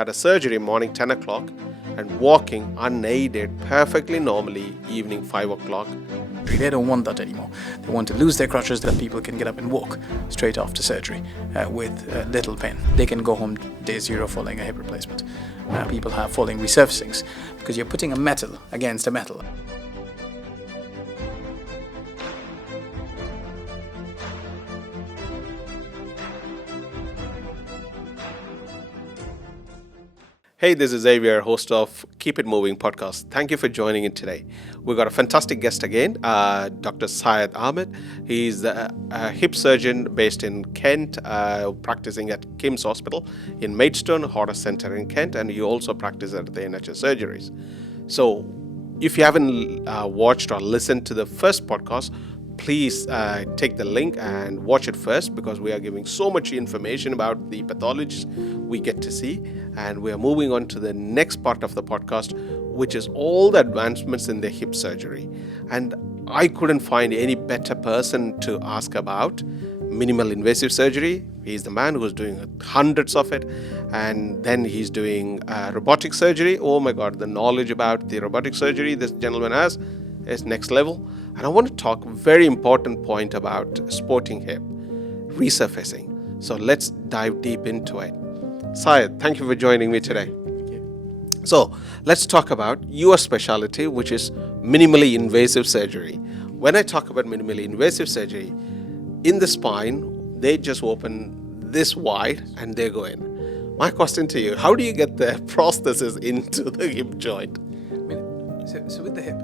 Had a surgery morning 10 o'clock and walking unaided perfectly normally evening 5 o'clock. They don't want that anymore. They want to lose their crutches that people can get up and walk straight after surgery with little pain. They can go home day zero following a hip replacement. People have following resurfacings because you're putting a metal against a metal. Hey, this is Xavier, host of Keep It Moving podcast. Thank you for joining in today. We've got a fantastic guest again, Dr. Syed Ahmed. He's a hip surgeon based in Kent, practicing at Kim's Hospital in Maidstone, Horror Centre in Kent, and he also practices at the NHS surgeries. So if you haven't watched or listened to the first podcast, please take the link and watch it first, because we are giving so much information about the pathologies we get to see. And we are moving on to the next part of the podcast, which is all the advancements in the hip surgery. And I couldn't find any better person to ask about minimal invasive surgery. He's the man who's doing hundreds of it. And then he's doing robotic surgery. Oh my God, the knowledge about the robotic surgery this gentleman has is next level. And I want to talk a very important point about sporting hip, resurfacing. So let's dive deep into it. Syed, thank you for joining me today. Thank you. So let's talk about your specialty, which is minimally invasive surgery. When I talk about minimally invasive surgery, in the spine, they just open this wide and they go in. My question to you, how do you get the prosthesis into the hip joint? So with the hip,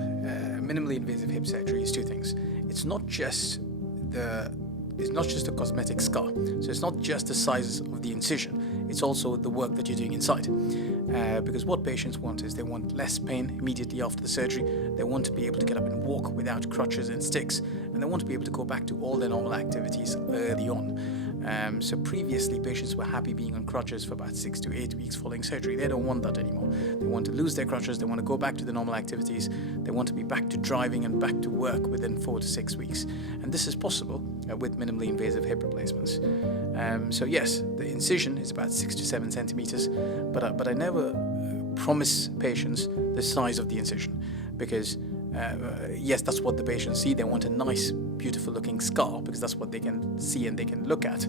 minimally invasive hip surgery is two things. It's not just a cosmetic scar. So it's not just the size of the incision. It's also the work that you're doing inside. Because what patients want is they want less pain immediately after the surgery. They want to be able to get up and walk without crutches and sticks. And they want to be able to go back to all their normal activities early on. So previously, patients were happy being on crutches for about 6 to 8 weeks following surgery. They don't want that anymore. They want to lose their crutches. They want to go back to the normal activities. They want to be back to driving and back to work within 4 to 6 weeks. And this is possible with minimally invasive hip replacements. So yes, the incision is about 6 to 7 centimeters, but I never promise patients the size of the incision, because yes, that's what the patients see. They want a nice, beautiful looking scar because that's what they can see and they can look at.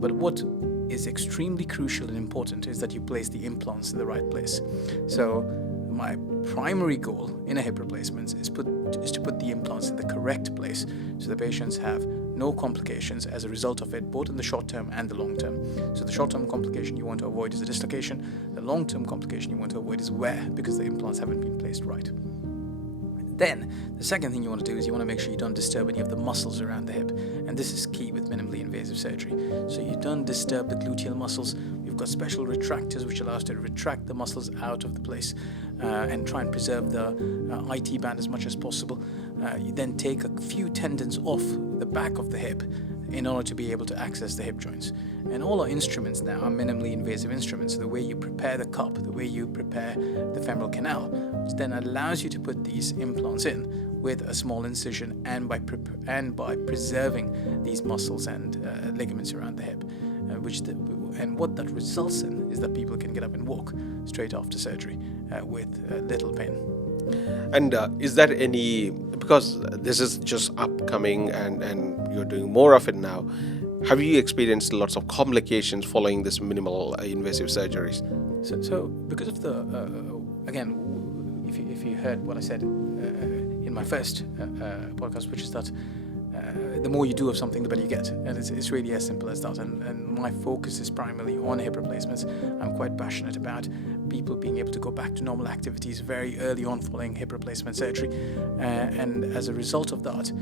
But what is extremely crucial and important is that you place the implants in the right place. So my primary goal in a hip replacement is to put the implants in the correct place so the patients have no complications as a result of it, both in the short term and the long term. So the short term complication you want to avoid is a dislocation. The long term complication you want to avoid is wear, because the implants haven't been placed right. Then, the second thing you want to do is you want to make sure you don't disturb any of the muscles around the hip. And this is key with minimally invasive surgery. So you don't disturb the gluteal muscles. We've got special retractors which allow us to retract the muscles out of the place and try and preserve the IT band as much as possible. You then take a few tendons off the back of the hip in order to be able to access the hip joints. And all our instruments now are minimally invasive instruments. So the way you prepare the cup, the way you prepare the femoral canal, which then allows you to put these implants in with a small incision and by preserving these muscles and ligaments around the hip. And what that results in is that people can get up and walk straight after surgery with little pain. And is there any, because this is just upcoming and you're doing more of it now, have you experienced lots of complications following this minimal invasive surgeries? So because of the, again, if you heard what I said in my first podcast, which is that the more you do of something, the better you get. And it's really as simple as that. And my focus is primarily on hip replacements. I'm quite passionate about people being able to go back to normal activities very early on following hip replacement surgery. And as a result of that,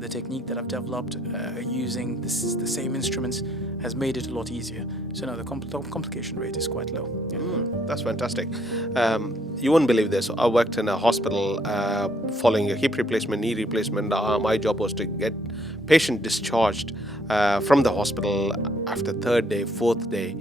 the technique that I've developed using the same instruments has made it a lot easier. So now the complication rate is quite low. Yeah. That's fantastic. You won't believe this. I worked in a hospital following a hip replacement, knee replacement. My job was to get patient discharged from the hospital after third day, fourth day.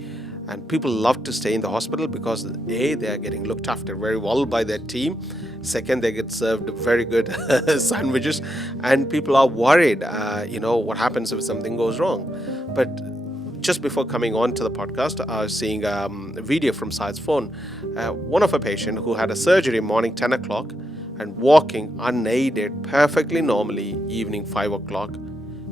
And people love to stay in the hospital because A, they are getting looked after very well by their team. Second, they get served very good sandwiches. And people are worried, what happens if something goes wrong. But just before coming on to the podcast, I was seeing a video from Syed's phone. One of a patient who had a surgery morning 10 o'clock and walking unaided perfectly normally evening 5 o'clock.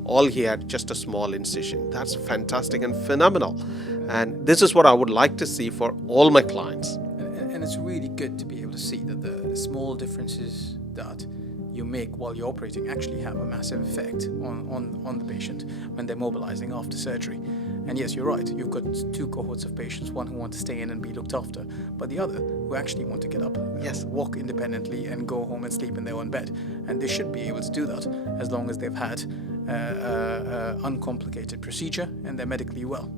All he had just a small incision. That's fantastic and phenomenal. And this is what I would like to see for all my clients. And it's really good to be able to see that the small differences that you make while you're operating actually have a massive effect on the patient when they're mobilizing after surgery. And yes, you're right, you've got two cohorts of patients, one who want to stay in and be looked after, but the other who actually want to get up, walk independently and go home and sleep in their own bed. And they should be able to do that as long as they've had uncomplicated procedure and they're medically well.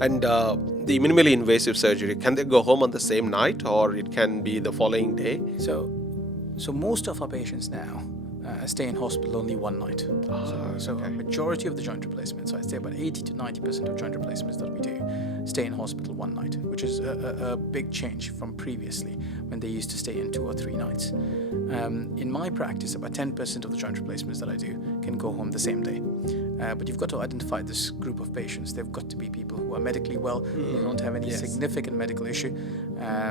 And the minimally invasive surgery, can they go home on the same night or it can be the following day? So most of our patients now stay in hospital only one night. So a majority of the joint replacements, so I'd say about 80 to 90% of joint replacements that we do stay in hospital one night, which is a big change from previously when they used to stay in 2 or 3 nights. In my practice, about 10% of the joint replacements that I do can go home the same day. But you've got to identify this group of patients. They've got to be people who are medically well, they don't have any significant medical issue,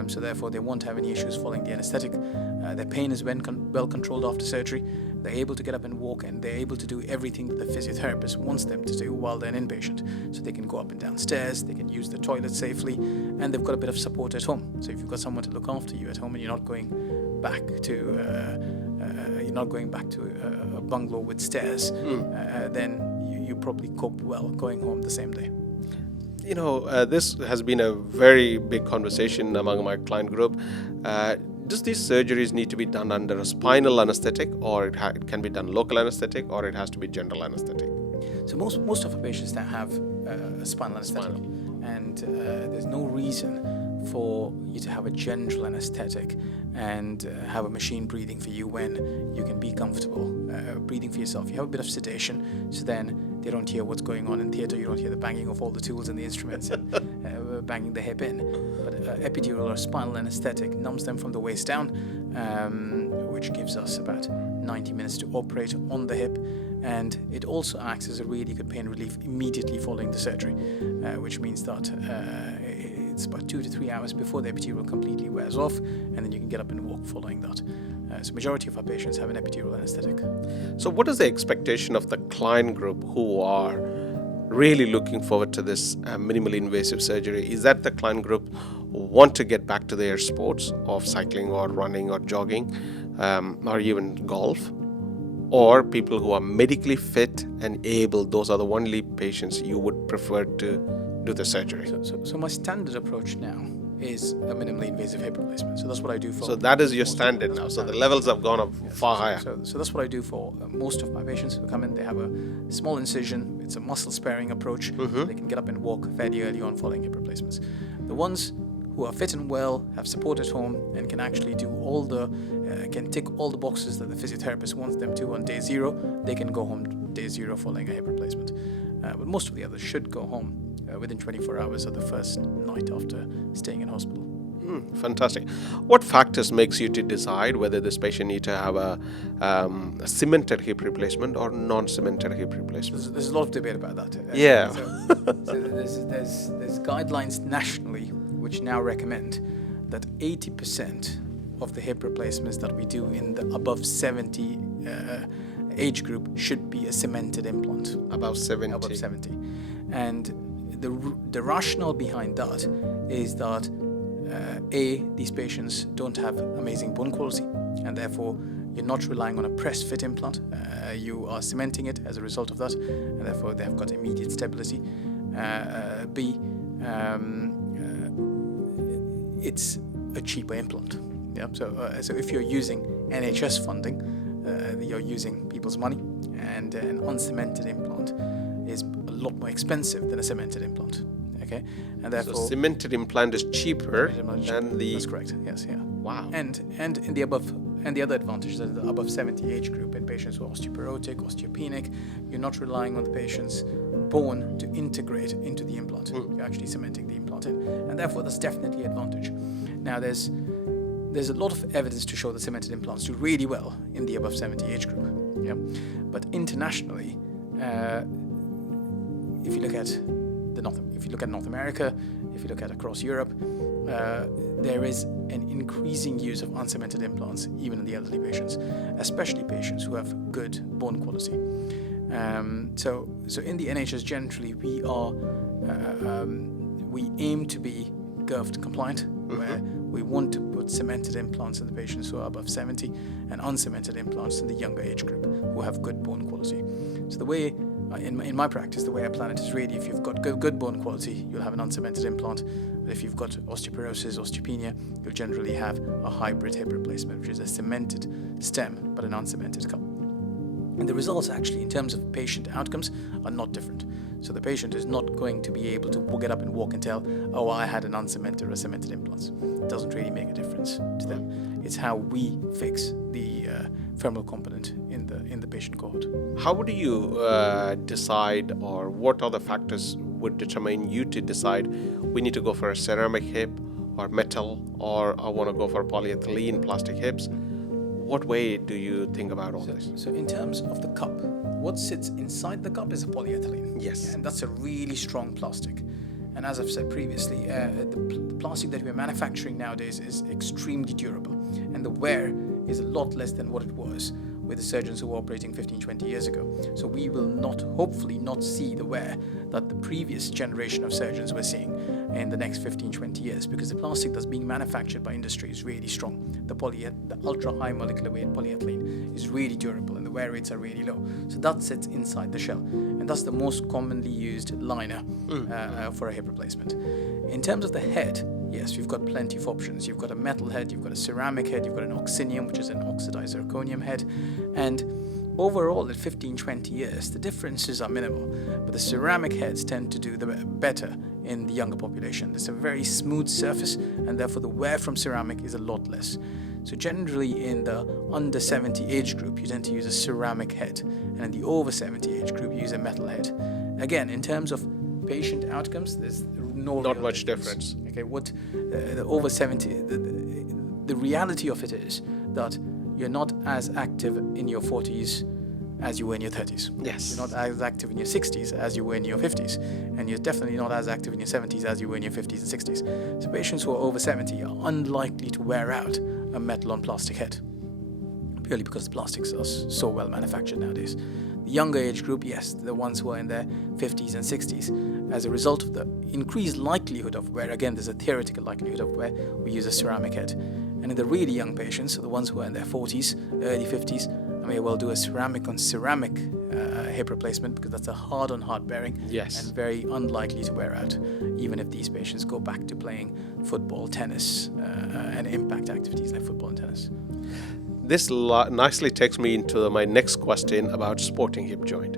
so therefore they won't have any issues following the anesthetic. Their pain is well controlled after surgery. They're able to get up and walk, and they're able to do everything that the physiotherapist wants them to do while they're an inpatient. So they can go up and down stairs, they can use the toilet safely, and they've got a bit of support at home. So if you've got someone to look after you at home and you're not going back to a bungalow with stairs, then you probably cope well going home the same day. This has been a very big conversation among my client group. Does these surgeries need to be done under a spinal anesthetic, or it can be done local anesthetic, or it has to be general anesthetic? So most of our patients now have a spinal anesthetic, and there's no reason for you to have a general anesthetic and have a machine breathing for you when you can be comfortable breathing for yourself. You have a bit of sedation, so then they don't hear what's going on in theatre. You don't hear the banging of all the tools and the instruments and banging the hip in. But epidural or spinal anesthetic numbs them from the waist down, which gives us about 90 minutes to operate on the hip. And it also acts as a really good pain relief immediately following the surgery, which means that it's about 2 to 3 hours before the epidural completely wears off, and then you can get up and walk following that. So majority of our patients have an epidural anesthetic. So what is the expectation of the client group who are really looking forward to this minimally invasive surgery? Is that the client group want to get back to their sports of cycling or running or jogging or even golf? Or people who are medically fit and able, those are the only patients you would prefer to do the surgery? So my standard approach now is a minimally invasive hip replacement. So that's what I do for. So that is your standard now. So the levels have gone up far higher. So that's what I do for most of my patients who come in. They have a small incision. It's a muscle sparing approach. They can get up and walk fairly early on following hip replacements. The ones who are fit and well, have support at home, and can actually do can tick all the boxes that the physiotherapist wants them to on day 0, they can go home day 0 following a hip replacement. But most of the others should go home within 24 hours of the first night after staying in hospital. Fantastic. What factors makes you to decide whether this patient needs to have a cemented hip replacement or non-cemented hip replacement? There's a lot of debate about that. So there's guidelines nationally which now recommend that 80% of the hip replacements that we do in the above 70 age group should be a cemented implant. Above 70. Above 70. And the rationale behind that is that these patients don't have amazing bone quality, and therefore you're not relying on a press fit implant. You are cementing it as a result of that, and therefore they have got immediate stability. B, it's a cheaper implant. Yeah. So if you're using NHS funding, you're using people's money, and an uncemented implant is a lot more expensive than a cemented implant. Okay, and therefore so cemented implant is cheaper than the. That's correct. Yes. Yeah. Wow. And in the above, and the other advantage that the above 70 age group in patients who are osteoporotic, osteopenic, you're not relying on the patient's bone to integrate into the implant. You're actually cementing the implant in, and therefore that's definitely an advantage. Now there's a lot of evidence to show that cemented implants do really well in the above 70 age group. Yeah, but internationally, if you look at if you look at North America, if you look at across Europe, there is an increasing use of uncemented implants, even in the elderly patients, especially patients who have good bone quality. So in the NHS generally, we aim to be GOVT compliant, where we want to put cemented implants in the patients who are above 70 and uncemented implants in the younger age group who have good bone quality. So the way, in my practice, the way I plan it is really, if you've got good bone quality, you'll have an uncemented implant. But if you've got osteoporosis, osteopenia, you'll generally have a hybrid hip replacement, which is a cemented stem but an uncemented cup. And the results actually, in terms of patient outcomes, are not different. So the patient is not going to be able to get up and walk and tell, oh, I had an uncemented or a cemented implant. It doesn't really make a difference to them. It's how we fix the femoral component in the patient cohort. How would you decide, or what other factors would determine you to decide we need to go for a ceramic hip or metal, or I want to go for polyethylene plastic hips? What way do you think about all this? So in terms of the cup, what sits inside the cup is a polyethylene. Yes. And that's a really strong plastic. And as I've said previously, the plastic that we're manufacturing nowadays is extremely durable. And the wear is a lot less than what it was with the surgeons who were operating 15, 20 years ago. So we will hopefully not see the wear that the previous generation of surgeons were seeing in the next 15, 20 years, because the plastic that's being manufactured by industry is really strong. The ultra-high molecular weight polyethylene is really durable and the wear rates are really low. So that sits inside the shell. And that's the most commonly used liner for a hip replacement. In terms of the head, yes, you've got plenty of options. You've got a metal head, you've got a ceramic head, you've got an oxinium, which is an oxidized zirconium head. And overall, at 15, 20 years, the differences are minimal. But the ceramic heads tend to do better in the younger population. It's a very smooth surface, and therefore the wear from ceramic is a lot less. So generally in the under 70 age group, you tend to use a ceramic head. And in the over 70 age group, you use a metal head. Again, in terms of patient outcomes, there's not much difference. Okay, what the over 70, the reality of it is that you're not as active in your 40s as you were in your 30s. Yes. You're not as active in your 60s as you were in your 50s. And you're definitely not as active in your 70s as you were in your 50s and 60s. So patients who are over 70 are unlikely to wear out a metal on plastic head, purely because the plastics are so well manufactured nowadays. The younger age group, yes, the ones who are in their 50s and 60s, as a result of the increased likelihood of wear, again, there's a theoretical likelihood of wear, we use a ceramic head. And in the really young patients, so the ones who are in their 40s, early 50s, I may well do a ceramic on ceramic hip replacement, because that's a hard on hard bearing. Yes. And very unlikely to wear out, even if these patients go back to playing football, tennis, and impact activities like football and tennis. This nicely takes me into my next question about sporting hip joint.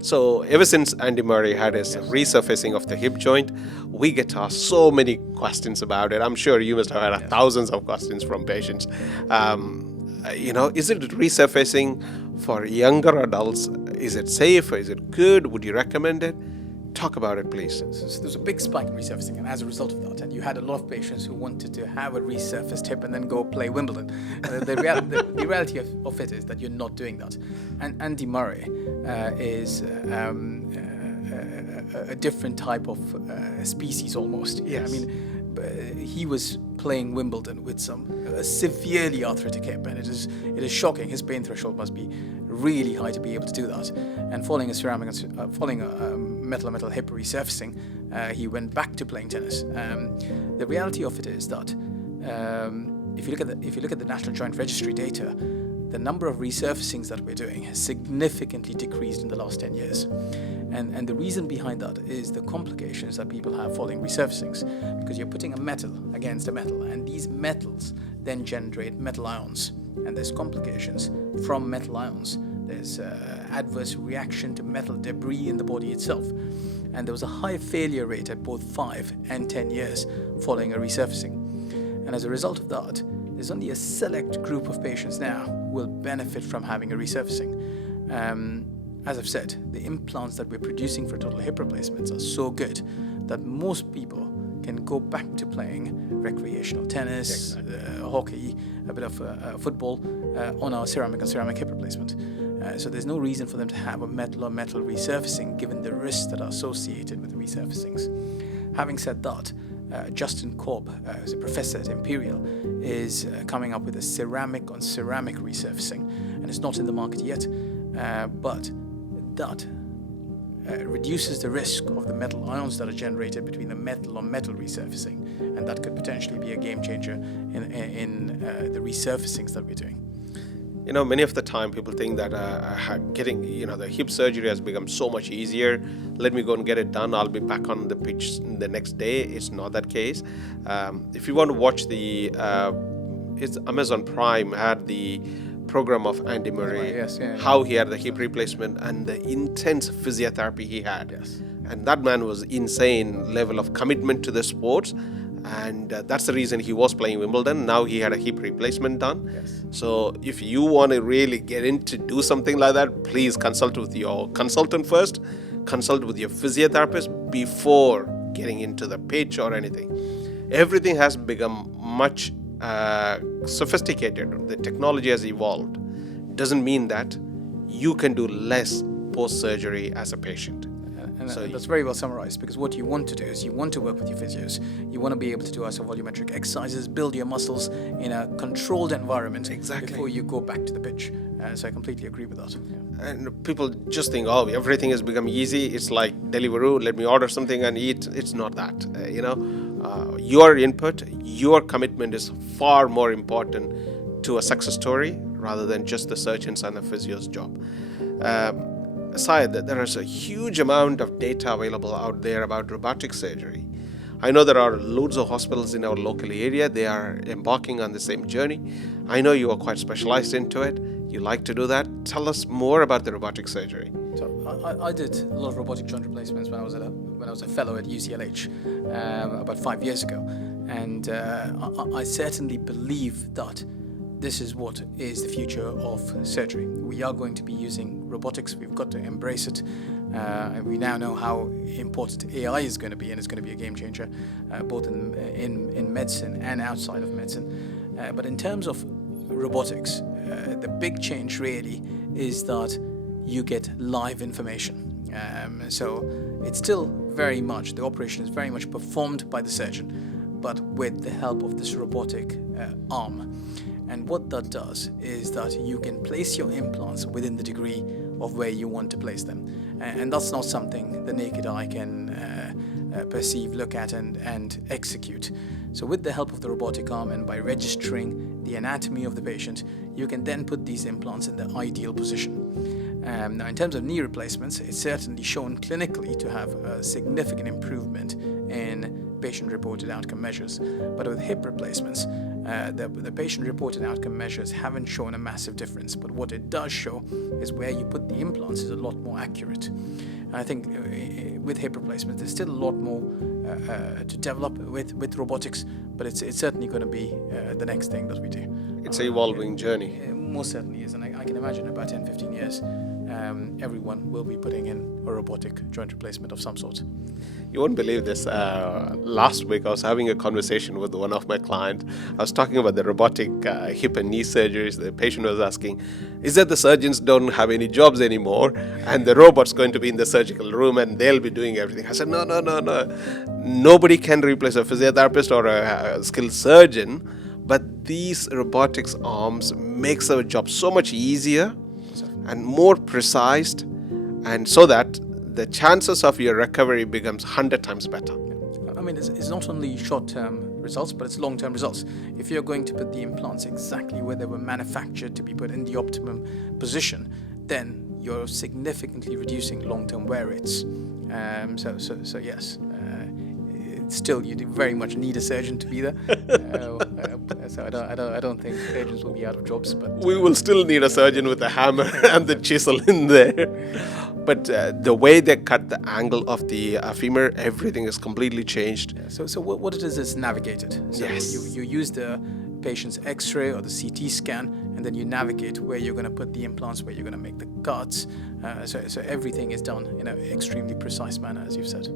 So ever since Andy Murray had his resurfacing of the hip joint, we get asked so many questions about it. I'm sure you must have had thousands of questions from patients. Is it resurfacing for younger adults? Is it safe? Is it good? Would you recommend it? Talk about it, please. So there's a big spike in resurfacing, and as a result of that, and you had a lot of patients who wanted to have a resurfaced hip and then go play Wimbledon. The reality of it is that you're not doing that. And Andy Murray is a different type of species almost. Yes. I mean, he was playing Wimbledon with a severely arthritic hip, and it is shocking. His pain threshold must be really high to be able to do that. And following a metal hip resurfacing, he went back to playing tennis. The reality of it is that if you look at the National Joint Registry data, the number of resurfacings that we're doing has significantly decreased in the last 10 years. And the reason behind that is the complications that people have following resurfacings, because you're putting a metal against a metal, and these metals then generate metal ions, and there's complications from metal ions. There's adverse reaction to metal debris in the body itself. And there was a high failure rate at both 5 and 10 years following a resurfacing. And as a result of that, there's only a select group of patients now who will benefit from having a resurfacing. As I've said, the implants that we're producing for total hip replacements are so good that most people can go back to playing recreational tennis, hockey, a bit of football on our ceramic hip replacement. So there's no reason for them to have a metal on metal resurfacing, given the risks that are associated with the resurfacings. Having said that, Justin Korb, who's a professor at Imperial, is coming up with a ceramic on ceramic resurfacing, and it's not in the market yet, but that reduces the risk of the metal ions that are generated between the metal on metal resurfacing, and that could potentially be a game changer in the resurfacings that we're doing. Many of the time people think that getting, the hip surgery has become so much easier. Let me go and get it done. I'll be back on the pitch the next day. It's not that case. If you want to watch it's Amazon Prime had the program of Andy Murray, how he had the hip replacement and the intense physiotherapy he had. Yes. And that man was insane level of commitment to the sports. And that's the reason he was playing Wimbledon. Now he had a hip replacement done. Yes. So if you want to really get into do something like that, please consult with your consultant first. Consult with your physiotherapist before getting into the pitch or anything. Everything has become much sophisticated. The technology has evolved. Doesn't mean that you can do less post-surgery as a patient. And that's very well summarized, because what you want to do is you want to work with your physios. You want to be able to do isovolumetric exercises, build your muscles in a controlled environment before you go back to the pitch. So I completely agree with that. Yeah. And people just think, everything has become easy. It's like Deliveroo, let me order something and eat. It's not that. Your input, your commitment is far more important to a success story rather than just the surgeon's and the physio's job. Aside that, there is a huge amount of data available out there about robotic surgery. I know there are loads of hospitals in our local area. They are embarking on the same journey. I know you are quite specialized into it. You like to do that. Tell us more about the robotic surgery. So I did a lot of robotic joint replacements when I was a fellow at UCLH about 5 years ago, and I certainly believe that this is what is the future of surgery. We are going to be using robotics. We've got to embrace it. And we now know how important AI is going to be, and it's going to be a game changer, both in medicine and outside of medicine. But in terms of robotics, the big change really is that you get live information. So it's still the operation is very much performed by the surgeon, but with the help of this robotic arm. And what that does is that you can place your implants within the degree of where you want to place them. And that's not something the naked eye can perceive, look at, and execute. So with the help of the robotic arm and by registering the anatomy of the patient, you can then put these implants in the ideal position. Now, in terms of knee replacements, it's certainly shown clinically to have a significant improvement in patient-reported outcome measures. But with hip replacements, the patient-reported outcome measures haven't shown a massive difference. But what it does show is where you put the implants is a lot more accurate. And I think with hip replacements, there's still a lot more to develop with robotics, but it's certainly going to be the next thing that we do. It's an evolving journey. It most certainly is, and I can imagine about 10, 15 years, everyone will be putting in a robotic joint replacement of some sort. You won't believe this. Last week, I was having a conversation with one of my clients. I was talking about the robotic hip and knee surgeries. The patient was asking, is that the surgeons don't have any jobs anymore and the robot's going to be in the surgical room and they'll be doing everything? I said, no. Nobody can replace a physiotherapist or a skilled surgeon, but these robotics arms makes our job so much easier and more precise, and so that the chances of your recovery becomes 100 times better. I mean, it's not only short-term results, but it's long-term results. If you're going to put the implants exactly where they were manufactured to be put in the optimum position, then you're significantly reducing long-term wear rates. So yes, still you do very much need a surgeon to be there. So I don't think surgeons will be out of jobs. But we will still need a surgeon with a hammer and the chisel in there. But the way they cut the angle of the femur, everything is completely changed. Yeah, so what it is navigated. So yes. You use the patient's X-ray or the CT scan, and then you navigate where you're going to put the implants, where you're going to make the cuts. So everything is done in an extremely precise manner, as you've said.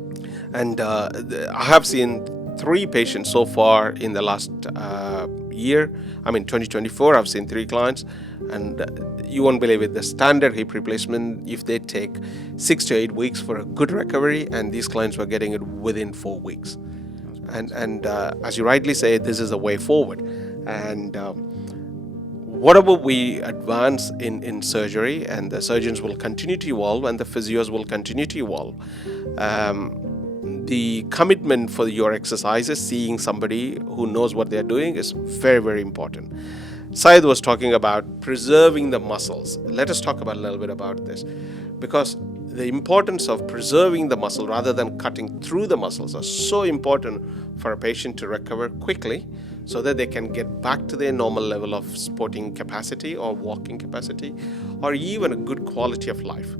And I have seen 3 patients so far in the last year. 2024, I've seen 3 clients, and you won't believe it. The standard hip replacement, if they take 6 to 8 weeks for a good recovery, and these clients were getting it within 4 weeks. And as you rightly say, this is a way forward. And whatever we advance in surgery, and the surgeons will continue to evolve, and the physios will continue to evolve, the commitment for your exercises, seeing somebody who knows what they're doing, is very, very important. Syed was talking about preserving the muscles. Let us talk about a little bit about this, because the importance of preserving the muscle rather than cutting through the muscles are so important for a patient to recover quickly, so that they can get back to their normal level of sporting capacity or walking capacity, or even a good quality of life.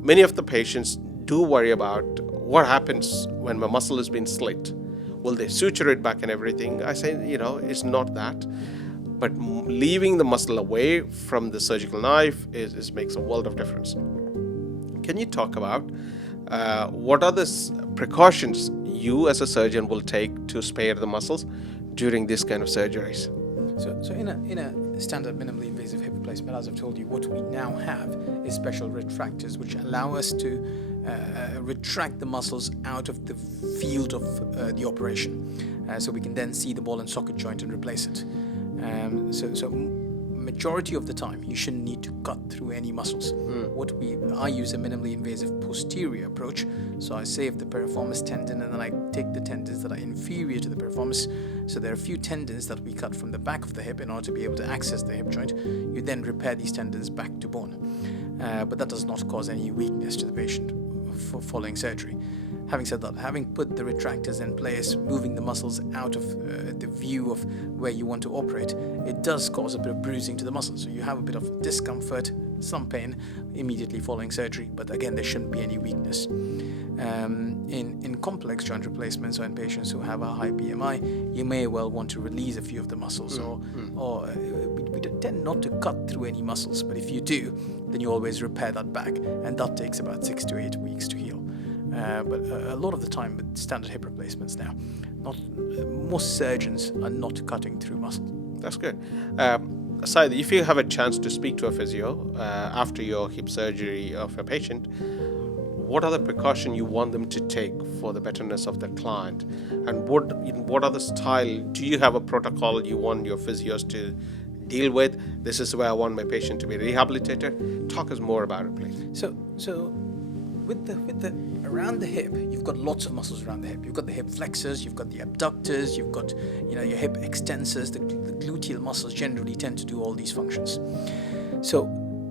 Many of the patients do worry about what happens when my muscle has been slit. Will they suture it back and everything? I say, it's not that. But leaving the muscle away from the surgical knife makes a world of difference. Can you talk about what are the precautions you as a surgeon will take to spare the muscles during this kind of surgeries? So in a standard minimally invasive hip replacement, as I've told you, what we now have is special retractors which allow us to retract the muscles out of the field of the operation, so we can then see the ball and socket joint and replace it. So majority of the time you shouldn't need to cut through any muscles. I use a minimally invasive posterior approach. So I save the piriformis tendon, and then I take the tendons that are inferior to the piriformis. So there are a few tendons that we cut from the back of the hip in order to be able to access the hip joint. You then repair these tendons back to bone, but that does not cause any weakness to the patient for following surgery. Having said that, having put the retractors in place, moving the muscles out of the view of where you want to operate, it does cause a bit of bruising to the muscles. So you have a bit of discomfort, some pain immediately following surgery, but again, there shouldn't be any weakness. In complex joint replacements or in patients who have a high BMI, you may well want to release a few of the muscles, or we tend not to cut through any muscles, but if you do, then you always repair that back, and that takes about 6 to 8 weeks to heal. But a lot of the time with standard hip replacements now, most surgeons are not cutting through muscles. That's good. Syed, if you have a chance to speak to a physio after your hip surgery of a patient, what are the precautions you want them to take for the betterness of the client? And what other style, do you have a protocol you want your physios to deal with? This is where I want my patient to be rehabilitated. Talk us more about it, please. So with the around the hip, you've got lots of muscles around the hip. You've got the hip flexors, you've got the abductors, you've got your hip extensors. The gluteal muscles generally tend to do all these functions. So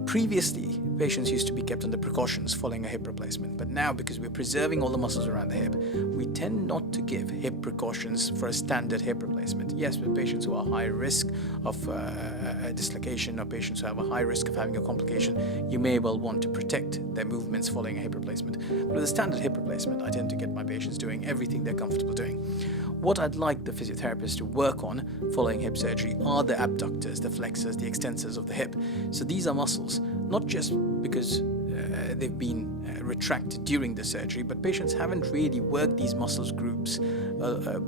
previously, patients used to be kept under precautions following a hip replacement, but now, because we're preserving all the muscles around the hip, we tend not to give hip precautions for a standard hip replacement. Yes, with patients who are high risk of dislocation, or patients who have a high risk of having a complication, you may well want to protect their movements following a hip replacement. But with a standard hip replacement, I tend to get my patients doing everything they're comfortable doing. What I'd like the physiotherapist to work on following hip surgery are the abductors, the flexors, the extensors of the hip. So these are muscles, not just because they've been retracted during the surgery, but patients haven't really worked these muscles groups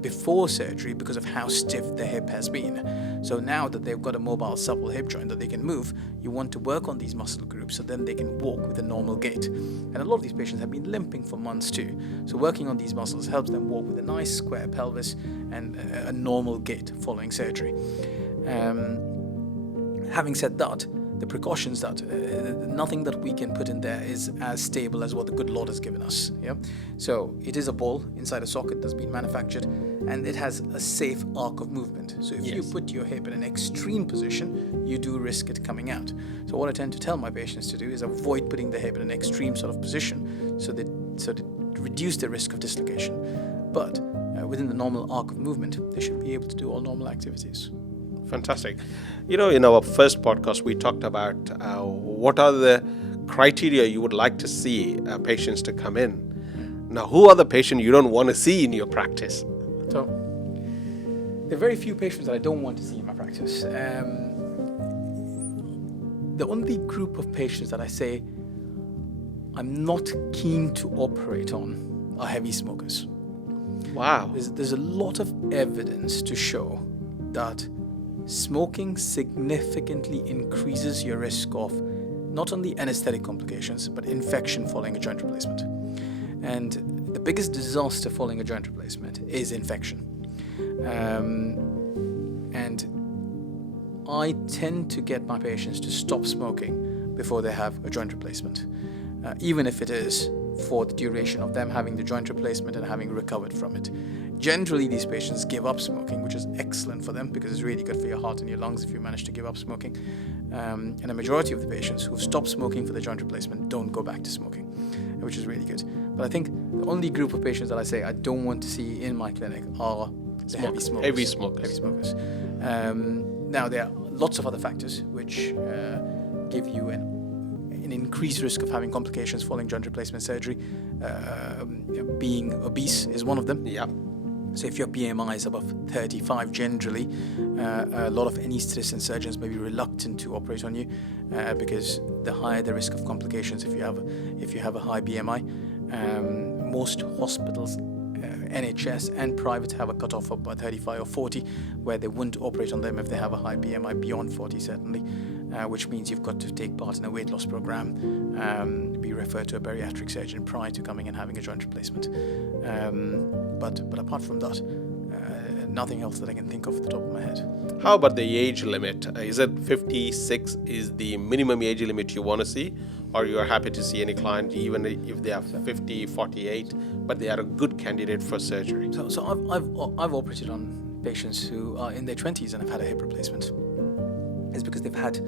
before surgery because of how stiff the hip has been. So now that they've got a mobile, supple hip joint that they can move, you want to work on these muscle groups so then they can walk with a normal gait. And a lot of these patients have been limping for months too. So working on these muscles helps them walk with a nice square pelvis and a normal gait following surgery. Having said that, the precautions that nothing that we can put in there is as stable as what the good Lord has given us. Yeah, so it is a ball inside a socket that's been manufactured, and it has a safe arc of movement. So if you put your hip in an extreme position, you do risk it coming out. So what I tend to tell my patients to do is avoid putting the hip in an extreme sort of position, so that reduce the risk of dislocation. But within the normal arc of movement, they should be able to do all normal activities. Fantastic. In our first podcast, we talked about what are the criteria you would like to see patients to come in. Now, who are the patients you don't want to see in your practice? So, there are very few patients that I don't want to see in my practice. The only group of patients that I say I'm not keen to operate on are heavy smokers. Wow. There's a lot of evidence to show that smoking significantly increases your risk of not only anesthetic complications, but infection following a joint replacement. And the biggest disaster following a joint replacement is infection. And I tend to get my patients to stop smoking before they have a joint replacement, even if it is for the duration of them having the joint replacement and having recovered from it. Generally, these patients give up smoking, which is excellent for them because it's really good for your heart and your lungs if you manage to give up smoking. And a majority of the patients who've stopped smoking for the joint replacement don't go back to smoking, which is really good. But I think the only group of patients that I say I don't want to see in my clinic are the heavy smokers. Heavy smokers. Now, there are lots of other factors which give you an increased risk of having complications following joint replacement surgery. Being obese is one of them. Yeah. So if your BMI is above 35, generally, a lot of anaesthetists surgeons may be reluctant to operate on you because the higher the risk of complications if you have a high BMI. Most hospitals, NHS and private, have a cutoff of about 35 or 40, where they wouldn't operate on them if they have a high BMI beyond 40, certainly, which means you've got to take part in a weight loss program, be referred to a bariatric surgeon prior to coming and having a joint replacement. But apart from that, nothing else that I can think of at the top of my head. How about the age limit? Is it 56 is the minimum age limit you want to see? Or you are happy to see any client even if they are 50, 48, but they are a good candidate for surgery? So I've operated on patients who are in their 20s and have had a hip replacement. It's because they've had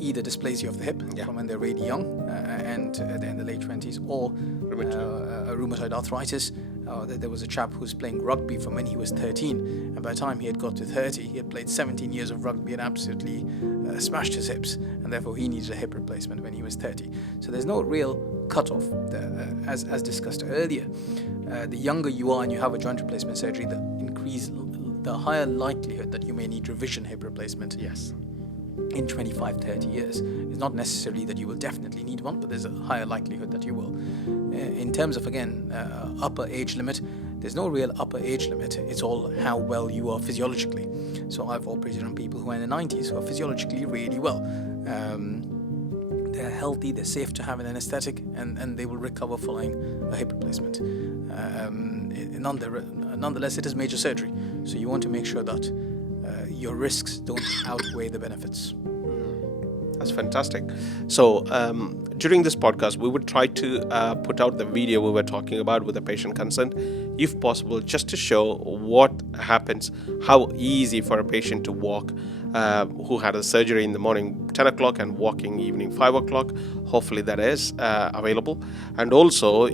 either dysplasia of the hip from when they're really young and they're in the late 20s, or rheumatoid arthritis. There was a chap who was playing rugby from when he was 13, and by the time he had got to 30, he had played 17 years of rugby and absolutely smashed his hips, and therefore he needed a hip replacement when he was 30. So there's no real cutoff, as discussed earlier. The younger you are and you have a joint replacement surgery, the higher likelihood that you may need revision hip replacement. Yes. In 25, 30 years. It's not necessarily that you will definitely need one, but there's a higher likelihood that you will. In terms of, again, upper age limit, there's no real upper age limit. It's all how well you are physiologically. So I've operated on people who are in their 90s who are physiologically really well. They're healthy, they're safe to have an anesthetic, and they will recover following a hip replacement. Nonetheless, it is major surgery. So you want to make sure that your risks don't outweigh the benefits. That's fantastic. So during this podcast, we would try to put out the video we were talking about with the patient consent, if possible, just to show what happens, how easy for a patient to walk who had a surgery in the morning 10 o'clock and walking evening 5 o'clock. Hopefully that is available. And also,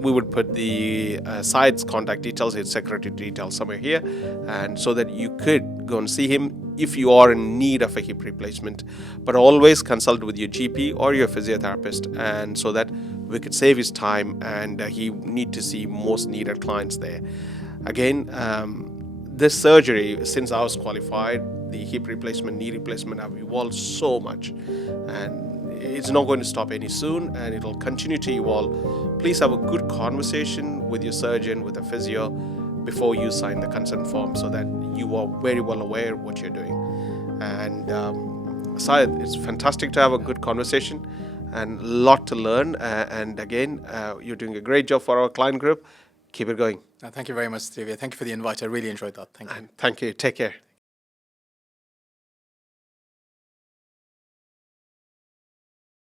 we would put the Syed's contact details, his secretary details somewhere here, and so that you could go and see him if you are in need of a hip replacement. But always consult with your GP or your physiotherapist, and so that we could save his time and he need to see most needed clients there. Again, this surgery, since I was qualified, the hip replacement, knee replacement have evolved so much, and it's not going to stop any soon, and it'll continue to evolve. Please have a good conversation with your surgeon, with a physio, before you sign the consent form, so that you are very well aware of what you're doing. And Syed, it's fantastic to have a good conversation and a lot to learn. And again, you're doing a great job for our client group. Keep it going. Thank you very much, Xavier. Thank you for the invite. I really enjoyed that. Thank you. And thank you. Take care.